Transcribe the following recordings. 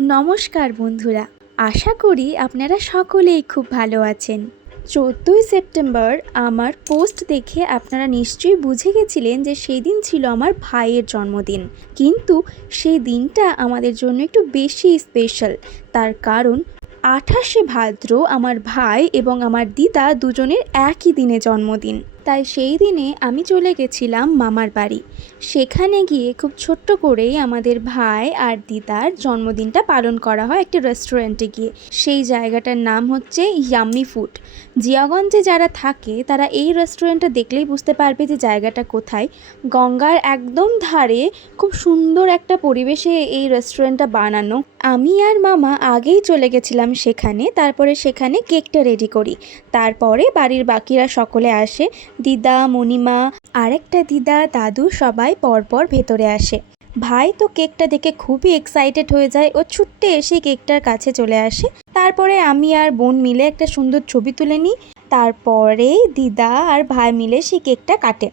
নমস্কার বন্ধুরা, আশা করি আপনারা সকলেই খুব ভালো আছেন। চোদ্দোই সেপ্টেম্বর আমার পোস্ট দেখে আপনারা নিশ্চয়ই বুঝে গেছিলেন যে সেই দিন ছিল আমার ভাইয়ের জন্মদিন। কিন্তু সেই দিনটা আমাদের জন্য একটু বেশি স্পেশাল তার কারণ আঠাশে ভাদ্র আমার ভাই এবং আমার দিদা দুজনের একই দিনে জন্মদিন। তাই সেই দিনে আমি চলে গেছিলাম মামার বাড়ি। সেখানে গিয়ে খুব ছোট্ট করেই আমাদের ভাই আর দিদার জন্মদিনটা পালন করা হয় একটি রেস্টুরেন্টে গিয়ে। সেই জায়গাটার নাম হচ্ছে ইয়াম্মি ফুড জিয়াগঞ্জে যারা থাকে, তারা এই রেস্টুরেন্টটা দেখলেই বুঝতে পারবে যে জায়গাটা কোথায়। গঙ্গার একদম ধারে খুব সুন্দর একটা পরিবেশে এই রেস্টুরেন্টটা বানানো। আমি আর মামা আগেই চলে গেছিলাম সেখানে, তারপরে সেখানে কেকটা রেডি করি। তারপরে বাড়ির বাকিরা সকলে আসে। দিদা মনিমা আর একটা দিদা, দাদু সবাই পরপর ভেতরে আসে। ভাই তো কেকটা দেখে খুবই এক্সাইটেড হয়ে যায় ও ছুট্টে এসে কেকটার কাছে চলে আসে। তারপরে আমি আর বোন মিলে একটা সুন্দর ছবি তুলে নিই। তারপরে দিদা আর ভাই মিলে সেই কেকটা কাটে।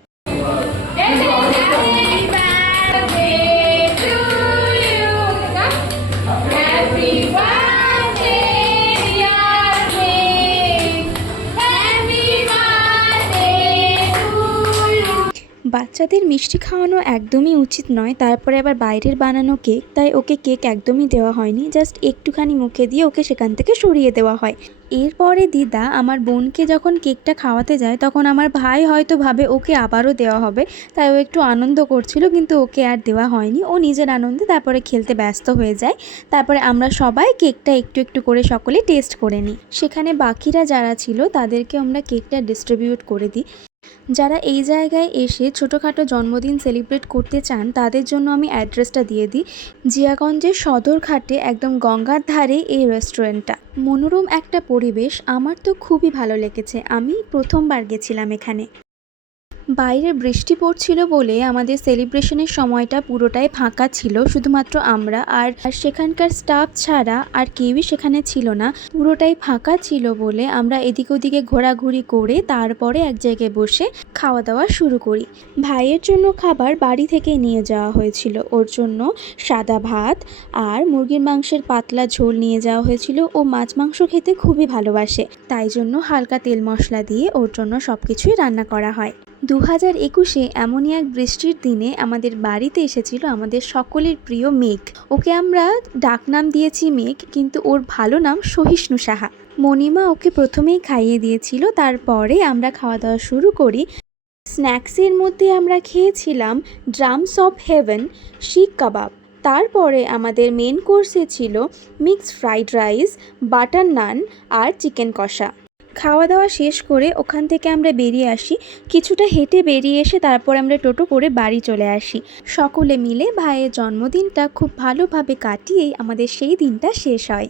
বাচ্চাদের মিষ্টি খাওয়ানো একদমই উচিত নয়, তারপরে আবার বাইরের বানানো কেক, তাই ওকে কেক একদমই দেওয়া হয়নি, জাস্ট একটুখানি মুখে দিয়ে ওকে সেখান থেকে সরিয়ে দেওয়া হয়। এরপরে দিদা আমার বোনকে যখন কেকটা খাওয়াতে যায়, তখন আমার ভাই হয়তো ভাবে ওকে আবারও দেওয়া হবে, তাই ও একটু আনন্দ করছিল, কিন্তু ওকে আর দেওয়া হয়নি। ও নিজের আনন্দে তারপরে খেলতে ব্যস্ত হয়ে যায়। তারপরে আমরা সবাই কেকটা একটু একটু করে সকলে টেস্ট করে নিই। সেখানে বাকিরা যারা ছিল, তাদেরকে আমরা কেকটা ডিস্ট্রিবিউট করে দিই। যারা এই জায়গায় এসে ছোটোখাটো জন্মদিন সেলিব্রেট করতে চান, তাদের জন্য আমি অ্যাড্রেসটা দিয়ে দিই। জিয়াগঞ্জের সদরঘাটে একদম গঙ্গার ধারে এই রেস্টুরেন্টটা। মনোরম একটা পরিবেশ, আমার তো খুবই ভালো লেগেছে। আমি প্রথমবার গেছিলাম এখানে। বাইরে বৃষ্টি পড়ছিল বলে আমাদের সেলিব্রেশনের সময়টা পুরোটাই ফাঁকা ছিল, শুধুমাত্র আমরা আর সেখানকার স্টাফ ছাড়া আর কেউই সেখানে ছিল না। পুরোটাই ফাঁকা ছিল বলে আমরা এদিক ওদিকে ঘোরাঘুরি করে তারপরে এক জায়গায় বসে খাওয়া দাওয়া শুরু করি। ভাইয়ের জন্য খাবার বাড়ি থেকে নিয়ে যাওয়া হয়েছিল। ওর জন্য সাদা ভাত আর মুরগির মাংসের পাতলা ঝোল নিয়ে যাওয়া হয়েছিল ও মাছ মাংস খেতে খুবই ভালোবাসে। তাই জন্য হালকা তেল মশলা দিয়ে ওর জন্য সব কিছুই রান্না করা হয়। দু হাজার একুশে এমনই এক বৃষ্টির দিনে আমাদের বাড়িতে এসেছিল আমাদের সকলের প্রিয় মেঘ। ওকে আমরা ডাকনাম দিয়েছি মেঘ, কিন্তু ওর ভালো নাম সহিষ্ণু সাহা। মণিমা ওকে প্রথমেই খাইয়ে দিয়েছিল, তারপরে আমরা খাওয়া দাওয়া শুরু করি। স্ন্যাক্সের মধ্যে আমরা খেয়েছিলাম ড্রামস অফ হেভেন শিক কাবাব। তারপরে আমাদের মেন কোর্সে ছিল mixed fried rice, butter naan আর চিকেন কষা। খাওয়া দাওয়া শেষ করে ওখান থেকে আমরা বেরিয়ে আসি। কিছুটা হেঁটে বেরিয়ে এসে তারপর আমরা টোটো করে বাড়ি চলে আসি। সকলে মিলে ভাইয়ের জন্মদিনটা খুব ভালোভাবে কাটিয়েই আমাদের সেই দিনটা শেষ হয়।